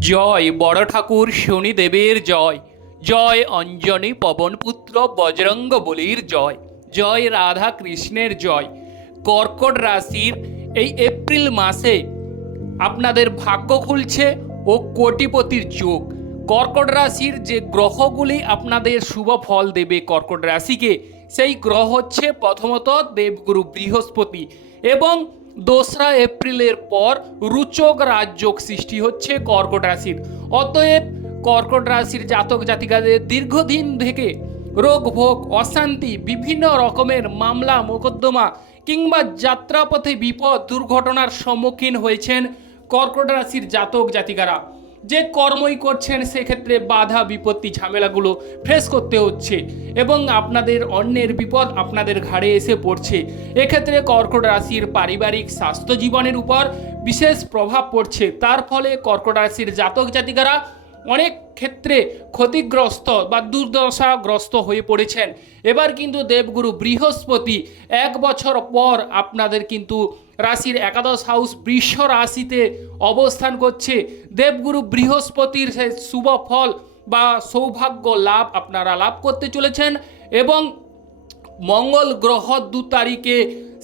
জয় বড় ঠাকুর শনিদেবের জয়। জয় অঞ্জনী পবনপুত্র বজরঙ্গ বলির জয়। জয় রাধা কৃষ্ণের জয়। কর্কট রাশির এই এপ্রিল মাসে আপনাদের ভাগ্য খুলছে ও কোটিপতির যোগ। কর্কট রাশির যে গ্রহগুলি আপনাদের শুভ ফল দেবে কর্কট রাশিকে, সেই গ্রহ হচ্ছে প্রথমত দেবগুরু বৃহস্পতি এবং দোসরা এপ্রিলের পর রুচক রাজযোগ সৃষ্টি হচ্ছে কর্কট রাশির। অতএব কর্কট রাশির জাতক জাতিকাদের দীর্ঘদিন থেকে রোগ, ভোগ, অশান্তি, বিভিন্ন রকমের মামলা, মোকদ্দমা কিংবা যাত্রাপথে বিপদ, দুর্ঘটনার সম্মুখীন হয়েছেন কর্কট রাশির জাতক জাতিকারা। যে কর্মই করছেন, সেক্ষেত্রে বাধা, বিপত্তি, ঝামেলাগুলো ফেস করতে হচ্ছে এবং আপনাদের অন্যের বিপদ আপনাদের ঘাড়ে এসে পড়ছে। এক্ষেত্রে কর্কট রাশির পারিবারিক স্বাস্থ্য জীবনের উপর বিশেষ প্রভাব পড়ছে। তার ফলে কর্কট রাশির জাতক জাতিকারা অনেক ক্ষেত্রে ক্ষতিগ্রস্ত বা দুর্দশাগ্রস্ত হয়ে পড়েছেন। এবার কিন্তু দেবগুরু বৃহস্পতি এক বছর পর আপনাদের কিন্তু রাশির একাদশ হাউস বৃষ রাশিতে অবস্থান করছে। দেবগুরু বৃহস্পতির সেই শুভ ফল বা সৌভাগ্য লাভ আপনারা লাভ করতে চলেছেন এবং মঙ্গল গ্রহ দু তারিখে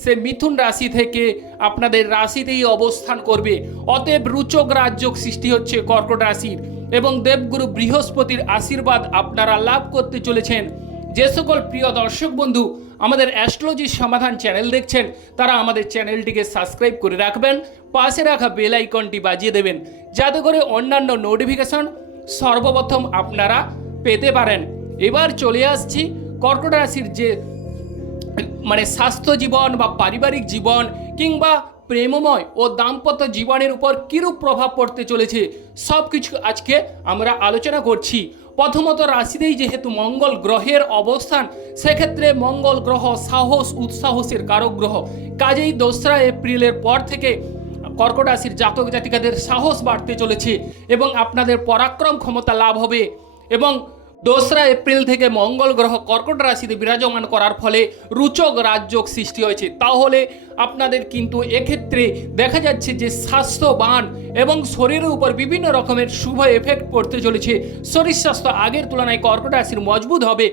সে মিথুন রাশি থেকে আপনাদের রাশিতেই অবস্থান করবে। অতএব রুচক রাজ্যক সৃষ্টি হচ্ছে কর্কট রাশির এবং দেবগুরু বৃহস্পতির আশীর্বাদ আপনারা লাভ করতে চলেছেন। যে সকল প্রিয় দর্শক বন্ধু আমাদের অ্যাস্ট্রোলজির সমাধান চ্যানেল দেখছেন, তারা আমাদের চ্যানেলটিকে সাবস্ক্রাইব করে রাখবেন, পাশে রাখা বেল আইকনটি বাজিয়ে দেবেন, যাতে করে অন্যান্য নোটিফিকেশন সর্বপ্রথম আপনারা পেতে পারেন। এবার চলে আসছি কর্কট রাশির যে মানে স্বাস্থ্য জীবন বা পারিবারিক জীবন কিংবা প্রেমময় ও দাম্পত্য জীবনের উপর কিরূপ প্রভাব পড়তে চলেছে সব কিছু আজকে আমরা আলোচনা করছি। প্রথমত রাশিতেই যেহেতু মঙ্গল গ্রহের অবস্থান, সেক্ষেত্রে মঙ্গল গ্রহ সাহস, উৎসাহসের কারক গ্রহ। কাজেই দোসরা এপ্রিলের পর থেকে কর্কট রাশির জাতক জাতিকাদের সাহস বাড়তে চলেছে এবং আপনাদের পরাক্রম ক্ষমতা লাভ হবে এবং দোসরা এপ্রিল থেকে মঙ্গল গ্রহ কর্কট রাশিতে বিরাজমান করার ফলে রুচক রাজযোগ সৃষ্টি হয়েছে। তাহলে আপনাদের কিন্তু এক্ষেত্রে দেখা যাচ্ছে যে স্বাস্থ্যবান এবং শরীরের উপর বিভিন্ন রকমের শুভ এফেক্ট পড়তে চলেছে। শরীর স্বাস্থ্য আগের তুলনায় কর্কট রাশির মজবুত হবে।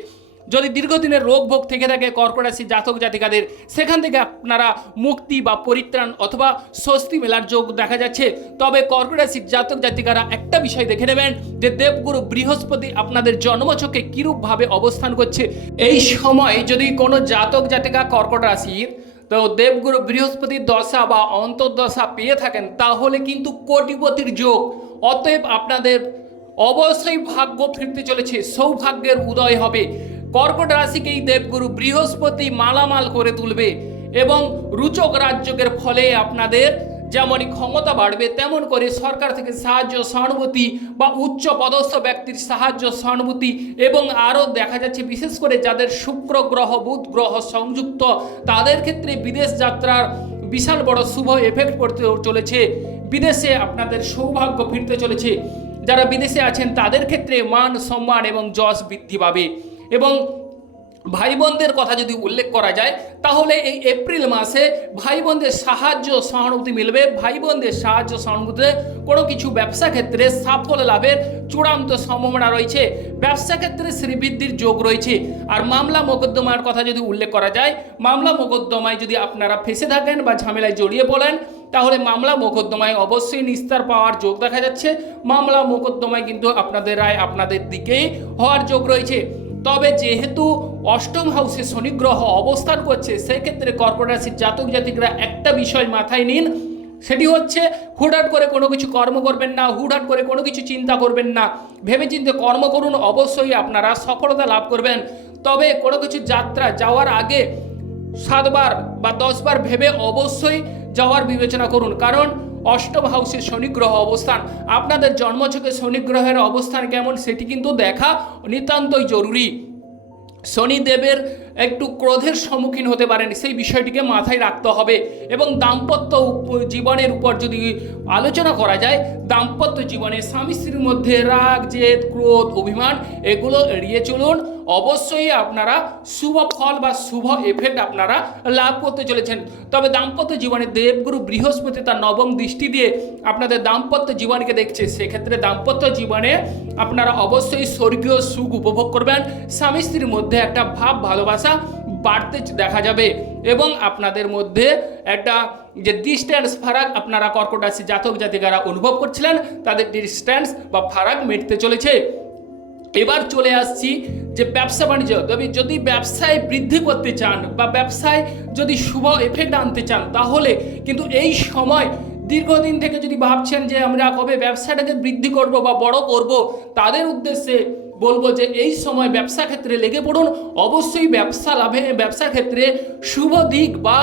যদি দীর্ঘদিনের রোগ ভোগ থেকে থাকে, কর্কট জাতক জাতিকাদের, সেখান থেকে আপনারা মুক্তি বা পরিত্রাণ অথবা স্বস্তি মেলার যোগ দেখা যাচ্ছে। তবে কর্কট রাশির জাতক জাতিকারা একটা বিষয় দেখে নেবেন যে, দেবগুরু বৃহস্পতি আপনাদের জন্মচকে কিরূপভাবে অবস্থান করছে। এই সময় যদি কোনো জাতক জাতিকা কর্কট রাশির, তো দেবগুরু বৃহস্পতির দশা বা অন্তর্দশা পেয়ে থাকেন, তাহলে কিন্তু কোটিপতির যোগ। অতএব আপনাদের অবশ্যই ভাগ্য ফিরতে চলেছে, সৌভাগ্যের উদয় হবে। কর্কট রাশিকেই দেবগুরু বৃহস্পতি মালামাল করে তুলবে এবং রুচক রাজ্যকের ফলে আপনাদের যেমনই ক্ষমতা বাড়বে, তেমন করে সরকার থেকে সাহায্য, সহানুভূতি বা উচ্চ পদস্থ ব্যক্তির সাহায্য, সহানুভূতি এবং আরও দেখা যাচ্ছে বিশেষ করে যাদের শুক্র গ্রহ, বুধ গ্রহ সংযুক্ত, তাদের ক্ষেত্রে বিদেশ যাত্রার বিশাল বড় শুভ এফেক্ট পড়তে চলেছে। বিদেশে আপনাদের সৌভাগ্য ফিরতে চলেছে। যারা বিদেশে আছেন, তাদের ক্ষেত্রে মান সম্মান এবং যশ বৃদ্ধি পাবে। এবং ভাই বোনদের কথা যদি উল্লেখ করা যায়, তাহলে এই এপ্রিল মাসে ভাই বোনদের সাহায্য সহানুভূতি মিলবে। ভাই বোনদের সাহায্য সহানুভূতিতে কোনো কিছু ব্যবসা ক্ষেত্রে সাফল্য লাভের চূড়ান্ত সম্ভাবনা রয়েছে। ব্যবসা ক্ষেত্রে শ্রীবৃদ্ধির যোগ রয়েছে। আর মামলা মোকদ্দমার কথা যদি উল্লেখ করা যায়, মামলা মোকদ্দমায় যদি আপনারা ফেসে থাকেন বা ঝামেলায় জড়িয়ে পড়েন, তাহলে মামলা মোকদ্দমায় অবশ্যই নিস্তার পাওয়ার যোগ দেখা যাচ্ছে। মামলা মোকদ্দমায় কিন্তু আপনাদের রায় আপনাদের দিকেই হওয়ার যোগ রয়েছে। তবে যেহেতু অষ্টম হাউসে শনিগ্রহ অবস্থান করছে, সেক্ষেত্রে কর্কট রাশির জাতক জাতিকরা একটা বিষয় মাথায় নিন, সেটি হচ্ছে হুটহাট করে কোনো কিছু কর্ম করবেন না, হুটহাট করে কোনো কিছু চিন্তা করবেন না। ভেবে চিন্তে কর্ম করুন, অবশ্যই আপনারা সফলতা লাভ করবেন। তবে কোনো কিছু যাত্রা যাওয়ার আগে সাতবার বা দশবার ভেবে অবশ্যই যাওয়ার বিবেচনা করুন। কারণ অষ্টম হাউসে শনিগ্রহ অবস্থান। আপনাদের জন্মছকে শনি গ্রহের অবস্থান কেমন সেটি কিন্তু দেখা নিতান্তই জরুরি। শনিদেবের একটু ক্রোধের সম্মুখীন হতে পারেন, সেই বিষয়টিকে মাথায় রাখতে হবে এবং দাম্পত্য জীবনের উপর যদি আলোচনা করা যায়, দাম্পত্য জীবনে স্বামী স্ত্রীর মধ্যে রাগ, জেদ, ক্রোধ, অভিমান, এগুলো এড়িয়ে চলুন। অবশ্যই আপনারা শুভ ফল বা শুভ এফেক্ট আপনারা লাভ করতে চলেছেন। তবে দাম্পত্য জীবনে দেবগুরু বৃহস্পতি তার নবম দৃষ্টি দিয়ে আপনাদের দাম্পত্য জীবনকে দেখছে। সেক্ষেত্রে দাম্পত্য জীবনে আপনারা অবশ্যই স্বর্গীয় সুখ উপভোগ করবেন। স্বামী স্ত্রীর মধ্যে একটা ভাব, ভালোবাসা বাড়তে দেখা যাবে এবং আপনাদের মধ্যে একটা যে ডিস্ট্যান্স ফারাক আপনারা কর্কট রাশি জাতক জাতিকারা অনুভব করছিলেন, তাদের ডিস্ট্যান্স বা ফারাক মিটতে চলেছে। এবার চলে আসছি যে ব্যবসা বাণিজ্য তবে যদি ব্যবসায় বৃদ্ধি করতে চান বা ব্যবসায় যদি শুভ এফেক্ট আনতে চান, তাহলে কিন্তু এই সময় দীর্ঘদিন থেকে যদি ভাবছেন যে আমরা কবে ব্যবসাটাকে বৃদ্ধি করব বা বড় করব, তাদের উদ্দেশ্যে বলব যে এই সময় ব্যবসা ক্ষেত্রে লেগে পড়ুন। অবশ্যই ব্যবসা লাভে, ব্যবসা ক্ষেত্রে শুভ দিক বা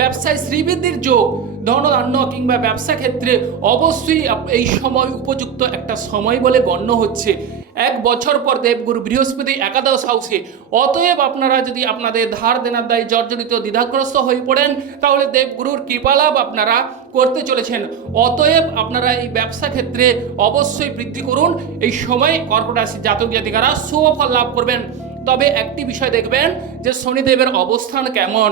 ব্যবসায় শ্রীবৃদ্ধির যোগ, ধনধান্য কিংবা ব্যবসা ক্ষেত্রে অবশ্যই এই সময় উপযুক্ত একটা সময় বলে গণ্য হচ্ছে। এক বছর পর দেবগুরু বৃহস্পতি একাদশ হাউসে। অতএব আপনারা যদি আপনাদের ধার দেনার দায় জর্জরিত দ্বিধাগ্রস্ত হয়ে পড়েন, তাহলে দেবগুরুর কৃপালাভ আপনারা করতে চলেছেন। অতএব আপনারা এই ব্যবসা ক্ষেত্রে অবশ্যই বৃদ্ধি করুন। এই সময় কর্কট রাশি জাতক জাতিকারা শুভ ফল লাভ করবেন। তবে একটি বিষয় দেখবেন যে শনিদেবের অবস্থান কেমন।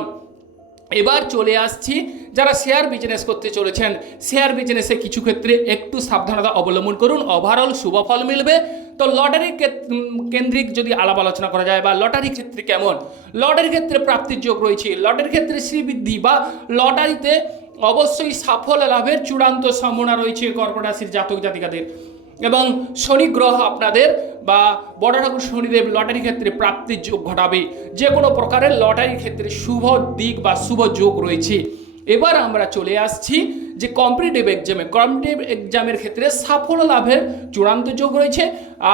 এবার চলে আসছি যারা শেয়ার বিজনেস করতে চলেছেন। শেয়ার বিজনেসে কিছু ক্ষেত্রে একটু সাবধানতা অবলম্বন করুন। ওভারঅল শুভ ফল মিলবে। তো লটারি কেন্দ্রিক যদি আলাপ আলোচনা করা যায় বা লটারি ক্ষেত্রে কেমন? লটারি ক্ষেত্রে প্রাপ্তির যোগ রয়েছে। লটারি ক্ষেত্রে শ্রীবৃদ্ধি বা লটারিতে অবশ্যই সাফল্য লাভের চূড়ান্ত সম্ভাবনা রয়েছে কর্কট রাশির জাতক জাতিকাদের। এবং শনি গ্রহ আপনাদের বা বড় ঠাকুর শনিদেব লটারি ক্ষেত্রে প্রাপ্তির যোগ ঘটাবে। যে কোনো প্রকারের লটারি ক্ষেত্রে শুভ দিক বা শুভ যোগ রয়েছে। এবার আমরা চলে আসছি যে কম্পিটিটিভ এক্সামে কম্পিটিটিভ এক্সামের ক্ষেত্রে সাফল্য লাভের চূড়ান্ত যোগ রয়েছে।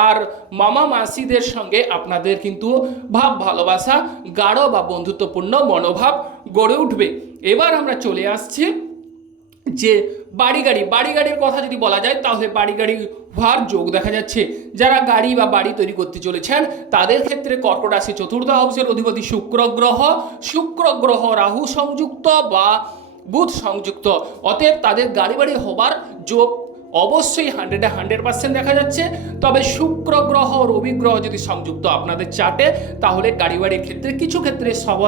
আর মামা মাসিদের সঙ্গে আপনাদের কিন্তু ভাব, ভালোবাসা, গাঢ় বা বন্ধুত্বপূর্ণ মনোভাব গড়ে উঠবে। এবার আমরা চলে আসছি যে বাড়ি গাড়ি বাড়ি গাড়ির কথা যদি বলা যায়, তাহলে বাড়ি গাড়ি হওয়ার যোগ দেখা যাচ্ছে। যারা গাড়ি বা বাড়ি তৈরি করতে চলেছেন, তাদের ক্ষেত্রে কর্কট রাশি চতুর্থ হাউসের অধিপতি শুক্র গ্রহ। শুক্র গ্রহ রাহু সংযুক্ত বা বুধ সংযুক্ত। অতএব তাদের গাড়ি বাড়ি হবার যোগ অবশ্যই হান্ড্রেডে হান্ড্রেড পার্সেন্ট দেখা যাচ্ছে। তবে শুক্র গ্রহ, রবি গ্রহ যদি সংযুক্ত আপনাদের চাটে তাহলে গাড়ি বাড়ির ক্ষেত্রে কিছু ক্ষেত্রে সব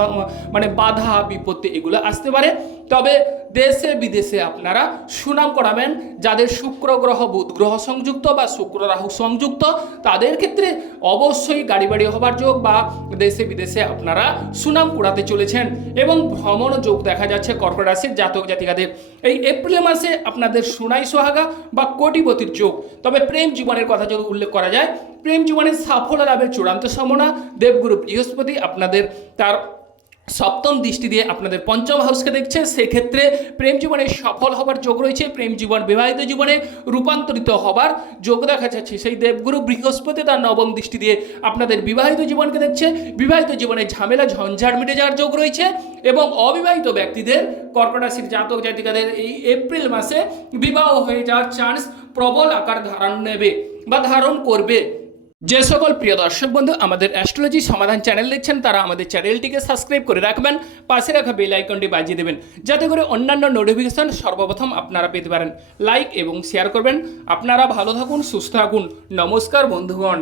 মানে বাধা, বিপত্তি এগুলো আসতে পারে। তবে দেশে বিদেশে আপনারা সুনাম করাবেন। যাদের শুক্র গ্রহ বুধ গ্রহ সংযুক্ত বা শুক্র রাহু সংযুক্ত, তাদের ক্ষেত্রে অবশ্যই গাড়ি বাড়ি হবার যোগ বা দেশে বিদেশে আপনারা সুনাম কুড়াতে চলেছেন। এবং ভ্রমণ যোগ দেখা যাচ্ছে কর্কট রাশির জাতক জাতিকাদের। এই এপ্রিল মাসে আপনাদের সোনাই সোহাগা বা কোটিপতির যোগ। তবে প্রেম জীবনের কথা যদি উল্লেখ করা যায়, প্রেম জীবনের সাফল্য লাভের চূড়ান্ত সম্ভাবনা দেবগুরু বৃহস্পতি আপনাদের তার সপ্তম দৃষ্টি দিয়ে আপনাদের পঞ্চম হাউসকে দেখছে সেক্ষেত্রে প্রেম জীবনে সফল হবার যোগ রয়েছে। প্রেম জীবন বিবাহিত জীবনে রূপান্তরিত হবার যোগ দেখা যাচ্ছে। সেই দেবগুরু বৃহস্পতি তার নবম দৃষ্টি দিয়ে আপনাদের বিবাহিত জীবনকে দেখছে। বিবাহিত জীবনে ঝামেলা, ঝঞ্ঝাট মিটে যাওয়ার যোগ রয়েছে এবং অবিবাহিত ব্যক্তিদের, কর্কট রাশির জাতক জাতিকাদের এই এপ্রিল মাসে বিবাহ হয়ে যাওয়ার চান্স প্রবল আকার ধারণ নেবে বা ধারণ করবে। যে সকল প্রিয় দর্শক বন্ধু, আমাদের অ্যাস্ট্রোলজি সমাধান চ্যানেল দেখছেন, তারা আমাদের চ্যানেলটিকে সাবস্ক্রাইব করে রাখবেন, পাশে রাখা বেল আইকনটি বাজিয়ে দেবেন, যাতে করে অন্যান্য নোটিফিকেশন সর্বপ্রথম আপনারা পেতে পারেন। লাইক এবং শেয়ার করবেন। আপনারা ভালো থাকুন, সুস্থ থাকুন। নমস্কার বন্ধুগণ।